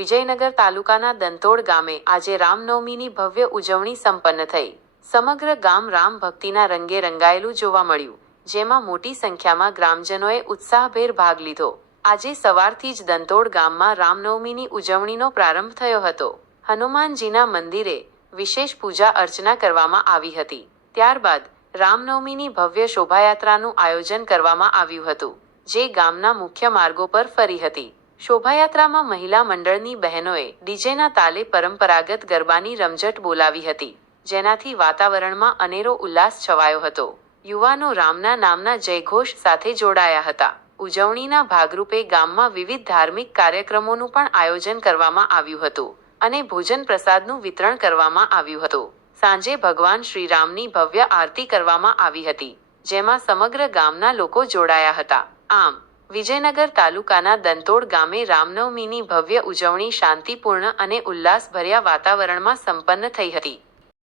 વિજયનગર તાલુકાના દંતોડ ગામે આજે રામનવમીની ભવ્ય ઉજવણી સંપન્ન થઈ. સમગ્ર ગામ રામ ભક્તિના રંગે રંગાયેલું જોવા મળ્યું, જેમાં મોટી સંખ્યામાં ગ્રામજનોએ ઉત્સાહભેર ભાગ લીધો. આજે સવારથી જ દંતોડ ગામમાં રામનવમીની ઉજવણીનો પ્રારંભ થયો હતો. હનુમાનજીના મંદિરે વિશેષ પૂજા અર્ચના કરવામાં આવી હતી. ત્યારબાદ રામનવમીની ભવ્ય શોભાયાત્રાનું આયોજન કરવામાં આવ્યું હતું, જે ગામના મુખ્ય માર્ગો પર ફરી હતી. શોભાયાત્રામાં મહિલા મંડળની બહેનોએ ડીજેના તાલે પરંપરાગત ગરબાની રમઝટ બોલાવી હતી, જેનાથી વાતાવરણમાં અનેરો ઉલ્લાસ છવાયો હતો. યુવાનો રામના નામના જયઘોષ સાથે જોડાયા હતા. ઉજવણીના ભાગરૂપે ગામમાં વિવિધ ધાર્મિક કાર્યક્રમોનું પણ આયોજન કરવામાં આવ્યું હતું અને ભોજન પ્રસાદનું વિતરણ કરવામાં આવ્યું હતું. સાંજે ભગવાન શ્રીરામની ભવ્ય આરતી કરવામાં આવી હતી, જેમાં સમગ્ર ગામના લોકો જોડાયા હતા. આમ વિજયનગર તાલુકાના દંતોડ ગામે રામનવમીની ભવ્ય ઉજવણી શાંતિપૂર્ણ અને ઉલ્લાસભર્યા વાતાવરણમાં સંપન્ન થઈ હતી.